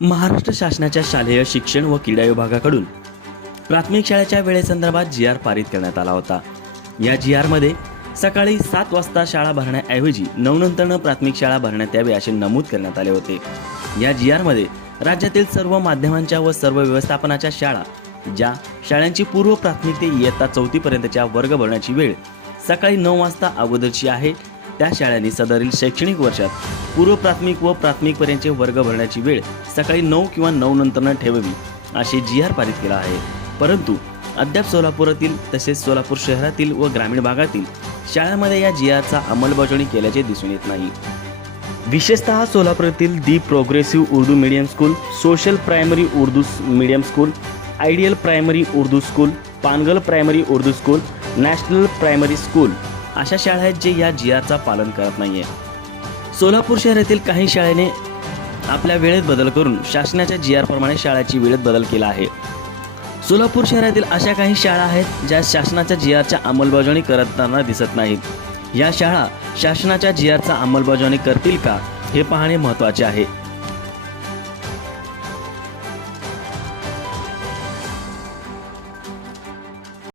महाराष्ट्र शासनाच्या शालेय शिक्षण व क्रीडा विभागाकडून प्राथमिक शाळेच्या वेळेसंदर्भात जी आर पारित करण्यात आला होता. या जी आरमध्ये सकाळी सात वाजता शाळा भरण्याऐवजी नऊ नंतरनं प्राथमिक शाळा भरण्यात यावी असे नमूद करण्यात आले होते. या जी आरमध्ये राज्यातील सर्व माध्यमांच्या व सर्व व्यवस्थापनाच्या शाळा ज्या शाळांची पूर्व प्राथमिक ते इयत्ता चौथीपर्यंतच्या वर्ग भरण्याची वेळ सकाळी नऊ वाजता अगोदरची आहे त्या शाळांनी सदरील शैक्षणिक वर्षात पूर्व प्राथमिक व प्राथमिकपर्यंतचे वर्ग भरण्याची वेळ सकाळी नऊ किंवा नऊ नंतरनं ठेवावी असे जी आर पारित केला आहे. परंतु अद्याप सोलापुरातील तसेच सोलापूर शहरातील व ग्रामीण भागातील शाळांमध्ये या जी आरचा अंमलबजावणी केल्याचे दिसून येत नाही. विशेषतः सोलापुरातील the progressive Urdu medium school social primary Urdu medium school ideal primary Urdu school Pangal primary Urdu school national primary school अशा शाळा आहेत जे या जी आरचा पालन करत नाही आहे सोलापूर शहरातील काही शाळेने आपल्या वेळेत बदल करून शासनाच्या जी आर प्रमाणे शाळेची वेळेत बदल केला आहे. सोलापूर शहरातील अशा काही शाळा आहेत ज्या शासनाच्या जी आरच्या अंमलबजावणी करताना दिसत नाहीत. या शाळा शासनाच्या जी आरचा अंमलबजावणी करतील का हे पाहणे महत्त्वाचे आहे.